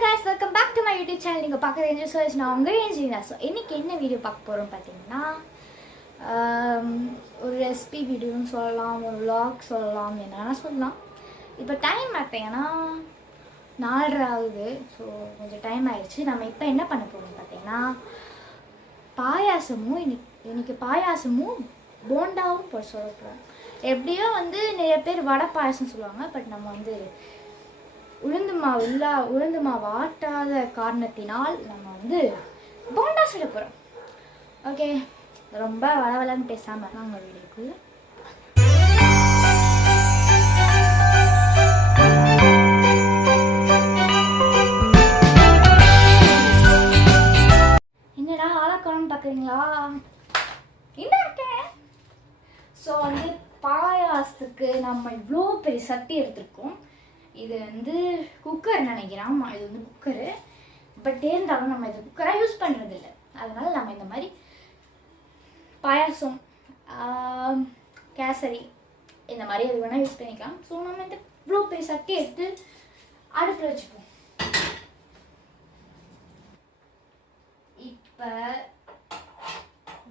guys, welcome back to my YouTube channel. நீங்க பார்க்குறது என்ன சர்ச் நான் உங்க ஏஞ்சலினா. ஸோ இன்னைக்கு என்ன வீடியோ பார்க்க போறோம் பார்த்தீங்கன்னா ஒரு ரெசிபி வீடியோன்னு சொல்லலாம், ஒரு vlog சொல்லலாம், என்னன்னா சொல்லலாம். இப்போ டைம் பார்த்தீங்கன்னா 4:30 ஆகுது. ஸோ கொஞ்சம் டைம் ஆயிடுச்சு. நம்ம இப்போ என்ன பண்ண போறோம் பார்த்தீங்கன்னா பாயாசமும் இன்னைக்கு பாயாசமும் போண்டாவும் போட்டு சொல்ல போகிறோம். எப்படியோ வந்து நிறைய பேர் வடை பாயாசம் சொல்லுவாங்க. பட் நம்ம வந்து உளுந்து மாவு ஆட்டாத காரணத்தினால் நம்ம வந்து போண்டா சுட போகிறோம். ஓகே, ரொம்ப வளவலன்னு பேசாமல் நாங்க வீடியோக்குள்ள என்னடா ஆளக்கணும்னு பார்க்குறீங்களா? என்ன இருக்கேன். ஸோ வந்து பாயாசத்துக்கு நம்ம இவ்வளோ பெரிய சட்டி எடுத்துருக்கோம். இது வந்து குக்கர் நினைக்கிறேன். ஆமாம், இது வந்து குக்கரு. பட் இருந்தாலும் நம்ம இது குக்கராக யூஸ் பண்ணுறது இல்லை. அதனால் நம்ம இந்த மாதிரி பாயாசம், கேசரி இந்த மாதிரி எது வேணால் யூஸ் பண்ணிக்கலாம். ஸோ நம்ம இந்த இவ்வளோ பெரிய சட்டி எடுத்து அடுப்பில் வச்சுப்போம். இப்போ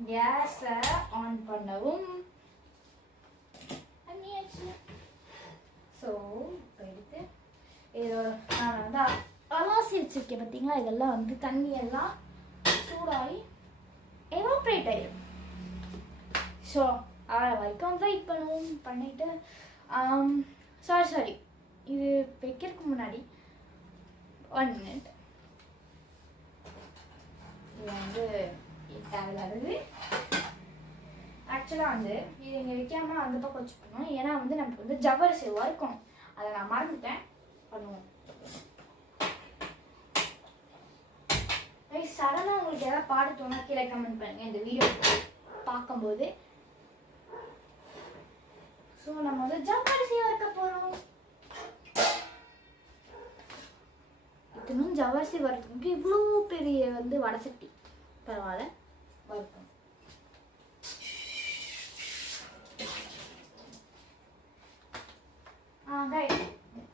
கேஸை ஆன் பண்ணவும் ஸோ இப்போ எடுத்து இதோட நான் வந்து அலாசி வச்சுருக்கேன். பார்த்தீங்களா, இதெல்லாம் வந்து தண்ணி எல்லாம் சூடாகி எவாப்ரேட் ஆயிடும். ஸோ அதை வரைக்கும் வெயிட் பண்ணுவோம். பண்ணிவிட்டு சாரி இது வைக்கிறதுக்கு முன்னாடி 1 minute இது வந்து தேவையில்லாதது. ஆக்சுவலாக வந்து இது இங்கே வைக்காமல் அந்த பக்கம் வச்சுக்கணும். ஏன்னா வந்து நமக்கு வந்து ஜவ்வரிசி வறுக்கணும். அதை நான் மறந்துட்டேன். பண்ணுவோம். சடனாக உங்களுக்கு எதாவது பாடு தோணா கீழே கமெண்ட் பண்ணுங்க இந்த வீடியோ பார்க்கும்போது. ஸோ நம்ம வந்து ஜவ்வரிசி வறுக்க போகிறோம். இன்னும் ஜவ்வரிசி வறுக்கிறதுக்கு இவ்வளோ பெரிய வந்து வடை சட்டி பரவாயில்ல வறுக்கணும்.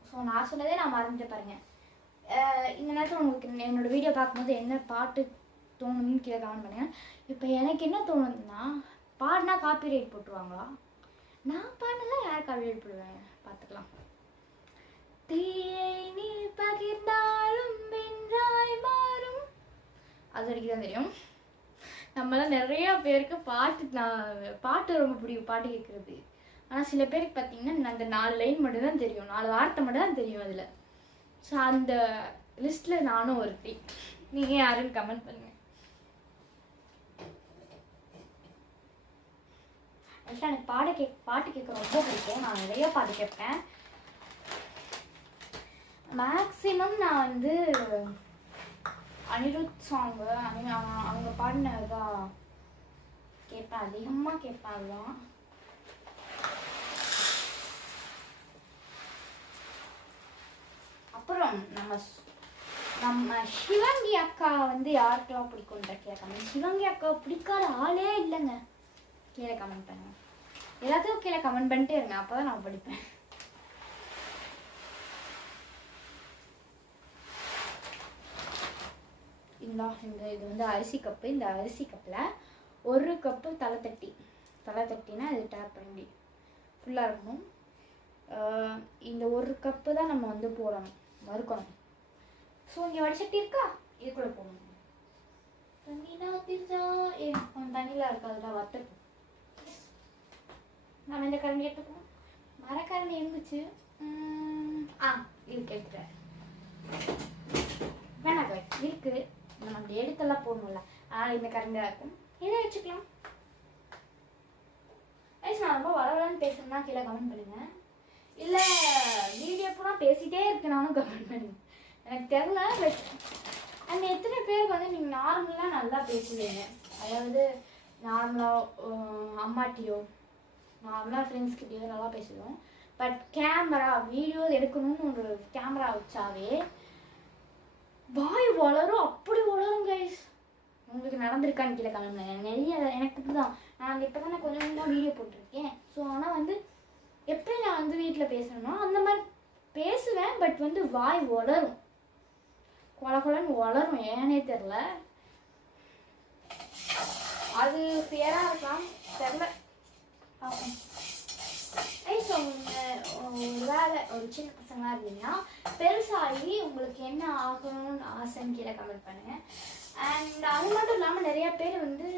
ஸோ நான் சொன்னதே நான் மறந்துட்டு பாருங்க. இந்த நேரத்தில் உங்களுக்கு என்னோடய வீடியோ பார்க்கும்போது என்ன பாட்டு தோணுன்னு கீழே கமெண்ட் பண்ணுங்க. இப்போ எனக்கு என்ன தோணுதுன்னா, பாடினா காப்பி ரைட் போட்டுருவாங்களா? நான் பாடினா யார் காப்பி ரைட் போடுவேன் பார்த்துக்கலாம். தீயை நீ பகிர்ந்தாலும் வென்றாய் மாறும், அது வரைக்கும் தான் தெரியும். நம்மளாம் நிறையா பேருக்கு பாட்டு ரொம்ப பிடிக்கும், பாட்டு கேட்குறது. ஆனால் சில பேருக்கு பார்த்தீங்கன்னா அந்த 4 லைன் மட்டும்தான் தெரியும், 4 வார்த்தை மட்டும் தான் தெரியும் அதில். ஸோ அந்த லிஸ்ட்டில் நானும் ஒருத்தி. நீங்கள் யாருன்னு கமெண்ட் பண்ணுங்கள். ஆக்சுவலாக எனக்கு பாட்டு கேட்க ரொம்ப பிடிக்கும். நான் நிறைய பாட்டு கேட்பேன். மேக்ஸிமம் நான் வந்து அனிருத் சாங்கு அவங்க பாடினதான் கேட்பேன், அதிகமாக கேட்பேன். அதுதான் அப்புறம் நம்ம சிவங்கி அக்கா வந்து யாருக்கெல்லாம் பிடிக்கும்ன்ற கீழே கமெண்ட். சிவங்கி அக்கா பிடிக்காத ஆளே இல்லைங்க. கீழே கமெண்ட் பண்ணுங்க. எல்லாத்தையும் கீழே கமெண்ட் பண்ணிட்டே இருங்க, அப்போ தான் நான் படிப்பேன். இது வந்து அரிசி கப்பு. இந்த அரிசி கப்பில் 1 கப்பு தலை தட்டினா இது டேப் பண்ணி ஃபுல்லாக இருக்கணும். இந்த 1 கப்பு தான் நம்ம வந்து போடணும், வறுக்கணும். ஸோ இங்கே வடிசட்டி இருக்கா, இது கூட போடணும். தண்ணியில் இருக்கா, அதெல்லாம் வறுத்துப்போம். நம்ம இந்த கரண்டி எடுத்துப்போம். மரக்கரண்டி இருந்துச்சு, இருக்கு எடுத்துட்டேன். வேணாம் இருக்கு, நம்ம அப்படி எடுத்தெல்லாம் போடணும்ல, அதனால் இந்த கரண்டியாக இருக்கும். இதை வச்சுக்கலாம். நான் ரொம்ப வளவலன்னு பேசுறேன்னா கீழே கமெண்ட் பண்ணுங்க. இல்லை வீடியோ பூரா பேசிகிட்டே இருக்கனாலும் கமெண்ட் பண்ணுங்க. எனக்கு தெரியல. பட் அந்த எத்தனை பேருக்கு வந்து நீங்கள் நார்மலாக நல்லா பேசுவீங்க. அதாவது நார்மலாக அம்மாட்டியோ நார்மலாக ஃப்ரெண்ட்ஸ்கிட்டயோ நல்லா பேசுவோம். பட் கேமரா வீடியோ எடுக்கணும்னு ஒரு கேமரா வச்சாவே வாய் வளரும், அப்படி வளரும் கைஸ். உங்களுக்கு நடந்திருக்கான்னு கீழே கமெண்ட் பண்ணுங்க. நிறைய எனக்கு இப்படி தான். நான் இப்போ தானே கொஞ்சம் தான் வீடியோ போட்டிருக்கேன். ஸோ ஆனால் வந்து எப்படி நான் வந்து வீட்டில் பேசணும்னா அந்த மாதிரி பேசுவேன். பட் வந்து வாய் வளரும். கொலன்னு வளரும், ஏனே தெரில. அது ஃபேராக இருக்கலாம் தெரில. ஸோ ஒரு வேலை ஒரு சின்ன பசங்களாக இருந்தீங்கன்னா பெருசாகி உங்களுக்கு என்ன ஆகணும்னு ஆசைன்னு கீழே கமெண்ட் பண்ணுங்கள். அண்ட் அது மட்டும் இல்லாமல் நிறையா பேர் வந்து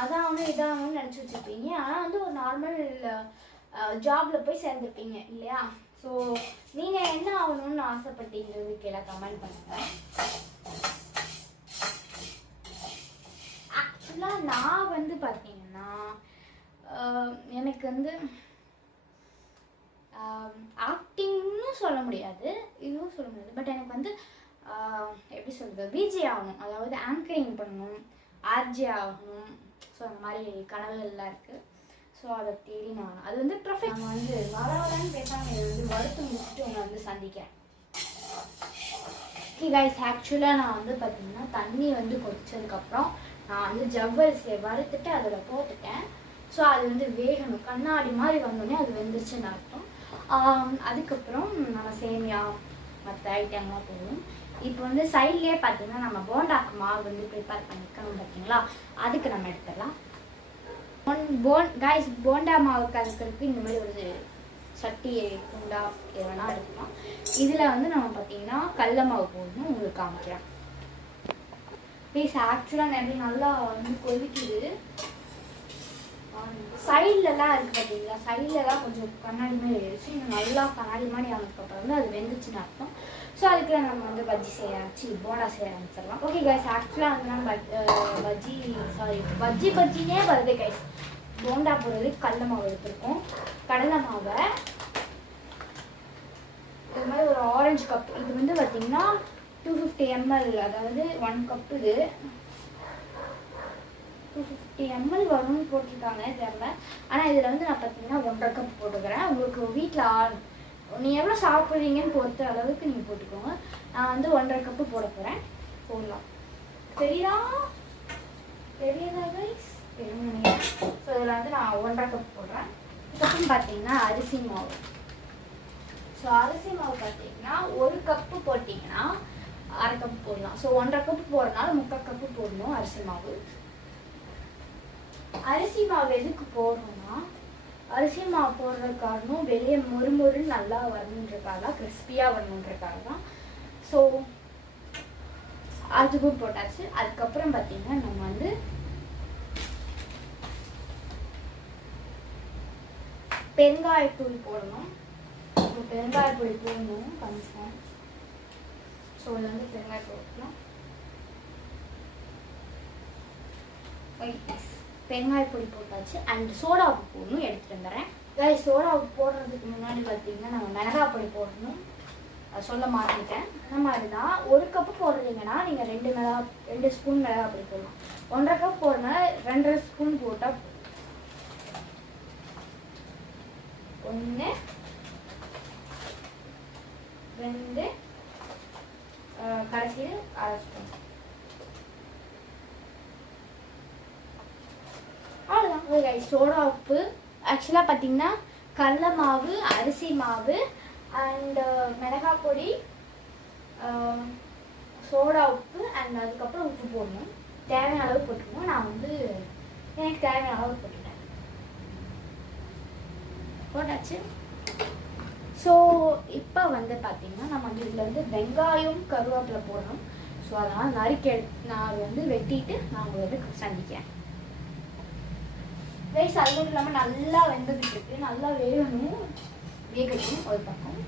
அதாகணும் இதாகணும்னு நினச்சி வச்சுருப்பீங்க. ஆனால் வந்து ஒரு நார்மல் ஜாபில் போய் சேர்ந்துருப்பீங்க இல்லையா? ஸோ நீங்கள் என்ன ஆகணும்னு ஆசைப்பட்டீங்கிறது கீழே கமெண்ட் பண்ணுங்கள். ஆக்சுவலாக நான் வந்து பார்த்தீங்கன்னா எனக்கு வந்து ஆக்டிங்னு சொல்ல முடியாது, இதுவும் சொல்ல முடியாது. பட் எனக்கு வந்து எப்படி சொல்கிறது, விஜே ஆகணும், அதாவது ஆங்கரிங் பண்ணணும், ஆர்ஜே ஆகணும். ஸோ அந்த மாதிரி கனவுகள்லாம் இருக்குது. ஸோ அதை தேடி நான் அது வந்து நான் வந்து வளவலன்னு பேசாமல் இதை வந்து வறுத்து முடிச்சுட்டு உங்களை வந்து சந்திக்கிறேன். ஓகே கைஸ், ஆக்சுவலாக நான் வந்து பார்த்தீங்கன்னா தண்ணி வந்து கொதிச்சதுக்கப்புறம் நான் வந்து ஜவ்வரிசியை வறுத்துட்டு அதில் போட்டுட்டேன். ஸோ அது வந்து வேகணும், கண்ணாடி மாதிரி வந்தோடனே அது வெந்துருச்சுன்னு அர்த்தம். அதுக்கப்புறம் நம்ம சேமியா மற்ற ஐட்டம்லாம் போடணும். இப்போ வந்து சைட்லேயே பார்த்தீங்கன்னா நம்ம போண்டாக்கு மாவு வந்து ப்ரிப்பேர் பண்ணிக்கணும் பார்த்தீங்களா, அதுக்கு நம்ம எடுத்துடலாம். கைஸ், போண்டா மாவு கலக்கிறதுக்கு இந்த மாதிரி ஒரு சட்டி குண்டா எதனா எடுக்கலாம். இதில் வந்து நம்ம பார்த்தீங்கன்னா கடல மாவு போடணும், உங்களுக்கு காமிக்கிறேன். ப்ளீஸ், ஆக்சுவலாக நிறைய நல்லா வந்து கொதிக்குது. சைட்லலாம் இருக்குது பார்த்தீங்களா, சைட்லலாம் கொஞ்சம் கண்ணாடி மாதிரி ஆயிடுச்சு. இன்னும் நல்லா கண்ணாடி மாதிரி ஆனதுக்கப்புறம் வந்து அது வெந்துச்சுன்னு அர்த்தம். ஸோ அதுக்கு நம்ம வந்து பஜ்ஜி செய்ய ஆரம்பிச்சு போண்டா செய்ய ஆரம்பிச்சிடலாம். ஓகே கைஸ், ஆக்சுவலாக வந்து பஜ்ஜினே வருது கைஸ். போண்டா போடுறது கடலை மாவு எடுத்துருக்கோம். கடலை மாவை இது மாதிரி ஒரு ஆரஞ்சு கப், இது வந்து பார்த்தீங்கன்னா 250 ml, அதாவது 1 கப்பு. இது 250 ml வரும்னு போட்டிருக்காங்க தெரியல. ஆனால் இதில் வந்து நான் பார்த்தீங்கன்னா 1.5 கப் போட்டுக்கிறேன். உங்களுக்கு வீட்டில் நீங்கள் எவ்வளோ சாப்பிட்றீங்கன்னு பொறுத்த அளவுக்கு நீங்கள் போட்டுக்கோங்க. நான் வந்து 1.5 கப்பு போட போகிறேன். போடலாம். தெரியுதா கைஸ்? தெரியுங்க. ஸோ இதில் வந்து நான் 1.5 கப் போடுறேன். இதுக்கப்புறம் பார்த்தீங்கன்னா அரிசி மாவு. ஸோ அரிசி மாவு பார்த்தீங்கன்னா 1 கப்பு போட்டிங்கன்னா 1/2 கப்பு போடலாம். ஸோ 1.5 கப்பு போடுறதுனால 3/4 கப்பு போடணும் அரிசி மாவு. அரிசி மாவு எதுக்கு போடுறோம்னா, அரிசி மாவு போடுற காரணம் வெளியே மொறுமொறுன்னு நல்லா வரணுன்றக்காக தான், கிறிஸ்பியாக வரணுன்றக்காக தான். ஸோ அதுக்கும் போட்டாச்சு. அதுக்கப்புறம் பார்த்தீங்கன்னா நம்ம வந்து பெருங்காயத்தூள் போடணும். பெருங்காயத்தூள் போடணும் கன்ஃபார்ம். ஸோ இது வந்து பெருங்காயத்தூள் போடலாம். பெருங்காய பொடி போட்டாச்சு. அண்ட் சோடா உப்பு போடணும், எடுத்துகிட்டு வந்துடுறேன். சோடா உப்பு போடுறதுக்கு முன்னாடி பார்த்தீங்கன்னா நம்ம மிளகாய் பொடி போடணும், சொல்ல மாட்டேன். அந்த மாதிரி தான் 1 கப்பு போடுறீங்கன்னா நீங்கள் 2 ஸ்பூன் மிளகாய் பொடி போடணும். 1.5 கப் போடுறதுனால 2.5 ஸ்பூன் போட்டால் 1 2 கடைசியில் 1/2 ஸ்பூன். அவ்வளோதான். சோடா உப்பு ஆக்சுவலாக பார்த்தீங்கன்னா கடலை மாவு, அரிசி மாவு அண்ட் மிளகாய் பொடி, சோடா உப்பு அண்ட் அதுக்கப்புறம் உப்பு போடணும். தேவையான அளவு போட்டுக்கணும். நான் வந்து எனக்கு தேவையான அளவு போட்டுட்டேன். போட்டாச்சு. ஸோ இப்போ வந்து பார்த்தீங்கன்னா நம்ம வந்து இதில் வந்து வெங்காயம் கருவேப்பிலை போடணும். ஸோ அதனால் நான் வந்து வெட்டிட்டு நான் உங்களை வந்து சந்திக்கிறேன். ரைஸ் அது மட்டும் இல்லாமல் நல்லா வெந்துக்கிட்டு இருக்கு, நல்லா வேகட்டும் ஒரு பக்கம்.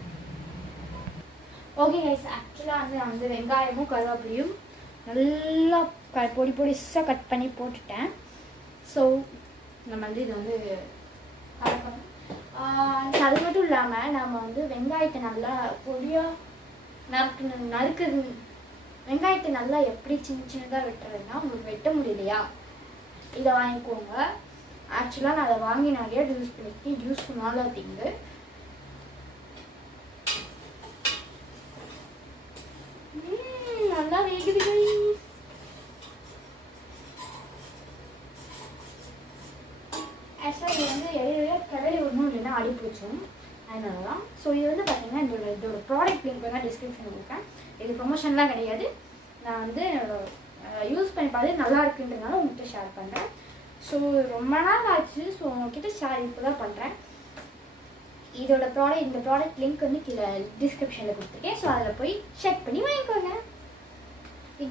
ஓகே ரைஸ், ஆக்சுவலாக வந்து நான் வந்து வெங்காயமும் கருவேப்பிலையும் நல்லா பொடிசாக கட் பண்ணி போட்டுட்டேன். ஸோ நம்ம வந்து இதை வந்து கலக்கணும். அது மட்டும் இல்லாமல் நம்ம வந்து வெங்காயத்தை நல்லா பொடியாக நறுக்குது. வெங்காயத்தை நல்லா எப்படி சின்னதாக வெட்டுறதுன்னா, உங்களுக்கு வெட்ட முடியலையா இதை வாங்கிக்கோங்க. ஆக்சுவலாக நான் அதை வாங்கி நிறையா யூஸ் பண்ணியிருக்கேன். யூஸ்ஃபுல்லான திங்கு. நல்லா வேகுது. ஆக்சுவலாக இது வந்து எளிய கடலை விடணும், இல்லைன்னா அடி பிடிச்சோம். அதனால தான். ஸோ இது வந்து பார்த்தீங்கன்னா இதோட ப்ராடக்ட் லிங்க் வந்து டிஸ்கிரிப்ஷனில் இருக்கேன். இது ப்ரொமோஷன்லாம் கிடையாது. நான் வந்து யூஸ் பண்ணி பார்த்து நல்லா இருக்குன்றதுனால உங்கள்கிட்ட ஷேர் பண்ணுறேன். ஸோ ரொம்ப நாள் ஆச்சு. ஸோ உங்கள்கிட்ட ஷேர் இப்போ தான் பண்ணுறேன். இந்த ப்ராடக்ட் லிங்க் வந்து கீழே டிஸ்கிரிப்ஷனில் கொடுத்துருக்கேன். ஸோ அதில் போய் செக் பண்ணி வாங்கிக்கோங்க.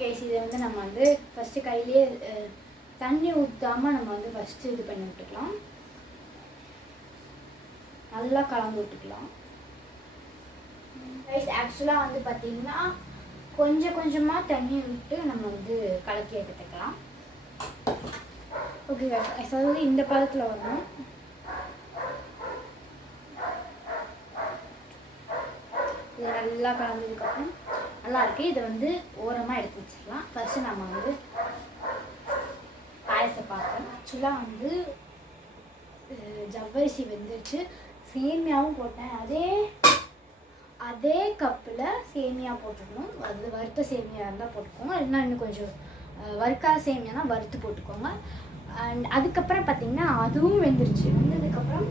கைஸ் இதை வந்து நம்ம வந்து ஃபஸ்ட்டு கையிலே தண்ணி ஊற்றாமல் நம்ம வந்து ஃபஸ்ட்டு இது பண்ணி விட்டுக்கலாம். நல்லா கலந்து விட்டுக்கலாம். கைஸ் ஆக்சுவலாக வந்து பார்த்திங்கன்னா கொஞ்சம் கொஞ்சமாக தண்ணி விட்டு நம்ம வந்து கலக்கி எடுத்துக்கலாம். ஓகே கைஸ், அதாவது இந்த பதத்தில் வரணும். இது நல்லா கலந்ததுக்கப்புறம் நல்லா இருக்குது. இதை வந்து ஓரமாக எடுத்து வச்சிடலாம். ஃபஸ்ட்டு நம்ம வந்து பாயசம் பார்க்கலாம். ஆக்சுவலாக வந்து ஜவ்வரிசி வெந்துருச்சு. சேமியாவும் போட்டேன். அதே கப்பில் சேமியா போட்டுக்கணும். அது வறுத்த சேமியா இருந்தால் போட்டுக்கோங்க. இல்லைன்னா இன்னும் கொஞ்சம் வறுக்காத சேமியானா வறுத்து போட்டுக்கோங்க. அண்ட் அதுக்கப்புறம் பார்த்திங்கன்னா அதுவும் வெந்துருச்சு. வெந்ததுக்கப்புறம்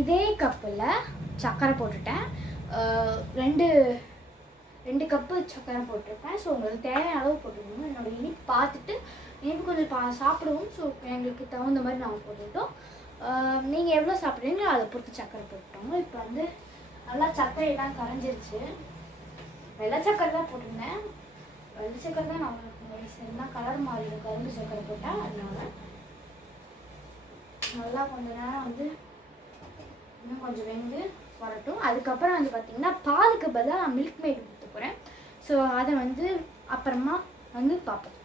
இதே கப்பில் சர்க்கரை போட்டுட்டேன். ரெண்டு கப்பு சர்க்கரை போட்டிருப்பேன். ஸோ உங்களுக்கு தேவையான அளவு போட்டுக்கணும். என்னோடய இனிப்பு பார்த்துட்டு இனிப்பு கொஞ்சம் சாப்பிடுவோம். ஸோ எங்களுக்கு தகுந்த மாதிரி நாங்கள் போட்டுக்கிட்டோம். நீங்கள் எவ்வளோ சாப்பிட்றீங்களோ அதை பொறுத்து சர்க்கரை போட்டுட்டோங்க. இப்போ வந்து நல்லா சர்க்கரையெல்லாம் கரைஞ்சிருச்சு. வெள்ளை சர்க்கரை தான் போட்டிருந்தேன். வெள்ளை சர்க்கரை தான் நல்லா இருக்கும். சரினா கலர் மாறிடும் கரும்பு சர்க்கரை போட்டால். அதனால நல்லா கொஞ்ச நேரம் வந்து இன்னும் கொஞ்சம் வெந்து வரட்டும். அதுக்கப்புறம் வந்து பார்த்திங்கன்னா பாலுக்கு பதிலாக நான் மில்க் மேட் ஊற்ற போகிறேன். ஸோ அதை வந்து அப்புறமா வந்து பார்ப்போம்.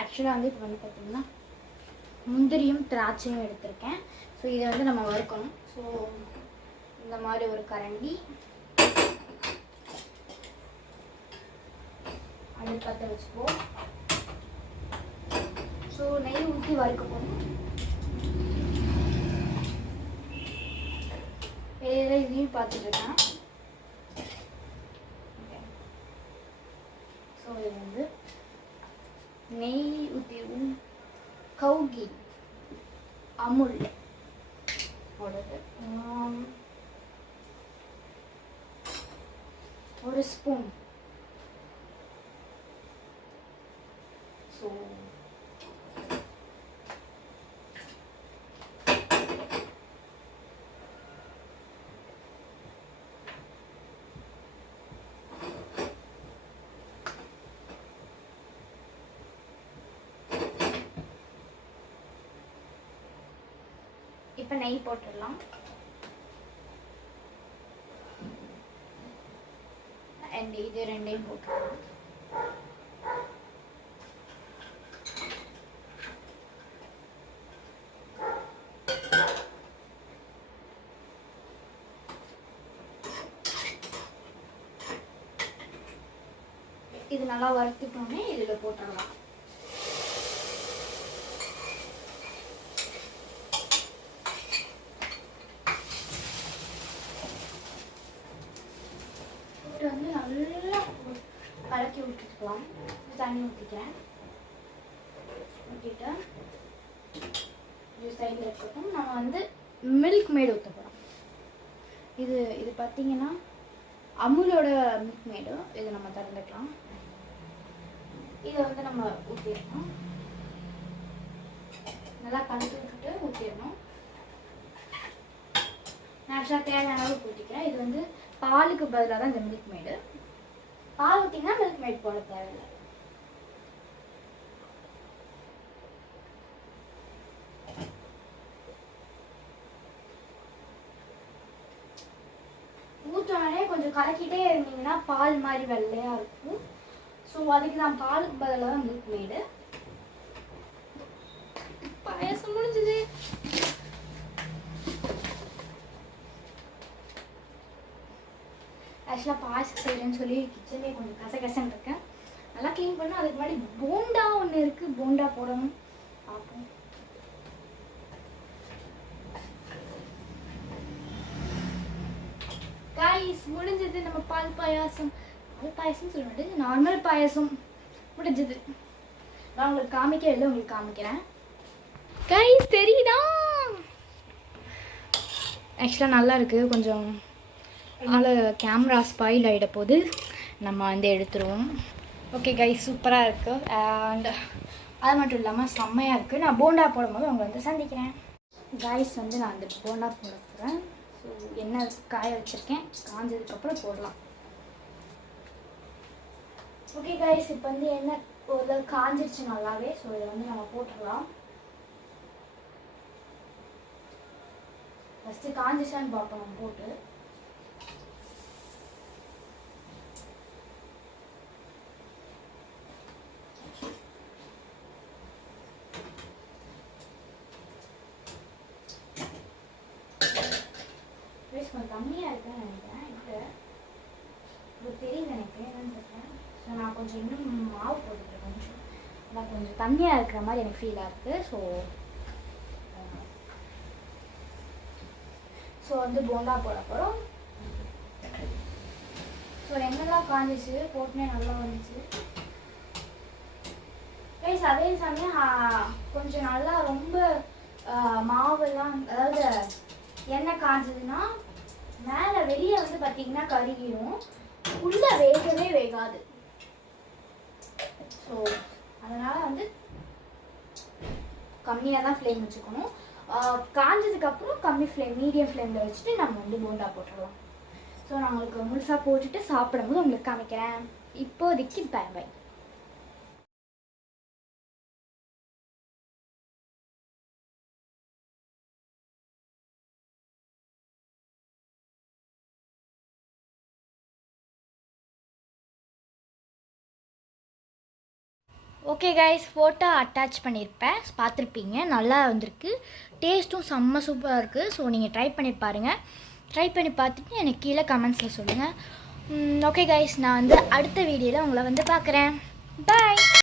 ஆக்சுவலாக வந்து இப்போ வந்து பார்த்திங்கன்னா முந்திரியும் திராட்சையும் எடுத்திருக்கேன். ஸோ இதை வந்து நம்ம வறுக்கணும். ஸோ இந்த மாதிரி ஒரு கரண்டி அடுப்பு பற்ற வச்சுப்போம். ஸோ நெய் ஊற்றி வறுக்க போகணும். இதையும் பார்த்துட்டுருக்கேன். ஸோ இது வந்து நெய் ஊற்றிடும். கவுகி அமுல் ஒரு ஸ்பூன். ஸோ இப்போ நெய் போட்டுடலாம். அண்ட் இது ரெண்டையும் போட்டுடலாம். இது நல்லா வறுத்துட்டோன்னே இதில் போட்டுடலாம். வந்து நல்லா கலக்கி விட்டுக்கலாம். தண்ணி ஊற்றிக்கிறேன். ஊற்றிட்டு இது சைடில் இருக்கட்டும். நம்ம வந்து மில்க் மேடு ஊற்ற போகிறோம். இது பார்த்தீங்கன்னா அமுலோட மில்க் மேடு. இதை நம்ம திறந்துக்கலாம். இதை வந்து நம்ம ஊற்றிடணும். நல்லா கலக்கி விட்டுட்டு ஊற்றிடணும். நான் ஆக்சுவலாக தேவையான அளவு ஊற்றிக்கிறேன். இது வந்து பாலுக்கு பதிலாக தான் இந்த மில்க் மேடு. பால் ஊற்றிங்கன்னா மில்க் மேட் போட தேவையில்லை. ஊற்றோடனே கொஞ்சம் கலக்கிட்டே இருந்தீங்கன்னா பால் மாதிரி வெள்ளையாக இருக்கும். ஸோ அதுக்கு தான் பாலுக்கு பதிலாக தான் மில்க் மேடு. பாயாசம் முடிஞ்சது. ஆக்சுவலாக பாயசம் செய்கிறேன்னு சொல்லி கிச்சன்லேயே கொஞ்சம் கசகசன்னு இருக்கேன். நல்லா க்ளீன் பண்ண. அதுக்கு முன்னாடி போண்டா ஒன்று இருக்குது. போண்டா போடணும். பார்ப்போம். கைஸ் முடிஞ்சது நம்ம பால் பாயாசம். பால் பாயாசம் சொல்ல மாட்டேது, நார்மல் பாயாசம் முடிஞ்சது. நான் உங்களுக்கு காமிக்க இல்லை, உங்களுக்கு காமிக்கிறேன். கைஸ் தெரியுதா? ஆக்சுவலாக நல்லா இருக்குது. கொஞ்சம் அதனால் கேமரா ஸ்பாயில் ஆகிட போது நம்ம வந்து எடுத்துருவோம். ஓகே கைஸ், சூப்பராக இருக்குது. அண்ட் அது மட்டும் இல்லாமல் செம்மையாக இருக்குது. நான் போண்டா போடும்போது உங்களை வந்து சந்திக்கிறேன். கைஸ் வந்து நான் அந்த போண்டா போட போகிறேன். ஸோ எண்ணெய் காய வச்சுருக்கேன், காஞ்சதுக்கப்புறம் போடலாம். ஓகே கைஸ், இப்போ வந்து எண்ணெய் ஒரு காஞ்சிருச்சு நல்லாவே. ஸோ இதை வந்து நம்ம போட்டுடலாம். ஃபஸ்ட்டு காஞ்சிச்சான்னு பார்ப்போம் நம்ம போட்டு. கொஞ்சம் கம்மியாக இருக்குன்னு நினைக்கிறேன். இப்போ தெரியுது எனக்கு என்னன்னு தெரியல. ஸோ நான் கொஞ்சம் இன்னும் மாவு போட்டுக்கிறேன். கொஞ்சம் ஆனால் கொஞ்சம் தண்ணியாக இருக்கிற மாதிரி எனக்கு ஃபீலாக இருக்குது. ஸோ வந்து போண்டா போட போகிறோம். ஸோ எண்ணெய்லாம் காஞ்சிச்சு, போட்டுனே நல்லா வந்துச்சு கைஸ். அதே சமயம் கொஞ்சம் நல்லா ரொம்ப மாவெல்லாம், அதாவது எண்ணெய் காஞ்சதுன்னா மேலே வெளியே வந்து பார்த்தீங்கன்னா கருகிடும், உள்ளே வேகவே வேகாது. ஸோ அதனால் வந்து கம்மியாக தான் ஃப்ளேம் வச்சுக்கணும். காஞ்சதுக்கப்புறம் கம்மி ஃப்ளேம், மீடியம் ஃப்ளேமில் வச்சுட்டு நம்ம வந்து போண்டா போட்டுடலாம். ஸோ நான் உங்களுக்கு முழுசாக போட்டுட்டு சாப்பிடும்போது உங்களுக்கு காமிக்கிறேன். இப்போதைக்கு bye bye. Okay guys, photo attach பண்ணியிருப்பேன், பார்த்துருப்பீங்க. நல்லா வந்திருக்கு, டேஸ்ட்டும் செம்ம சூப்பராக இருக்குது. ஸோ நீங்கள் ட்ரை பண்ணி பாருங்கள். ட்ரை பண்ணி பார்த்துட்டு எனக்கு கீழே கமெண்ட்ஸில் சொல்லுங்கள். ஓகே கைஸ், நான் வந்து அடுத்த வீடியோவில் உங்களை வந்து பார்க்குறேன். பாய்.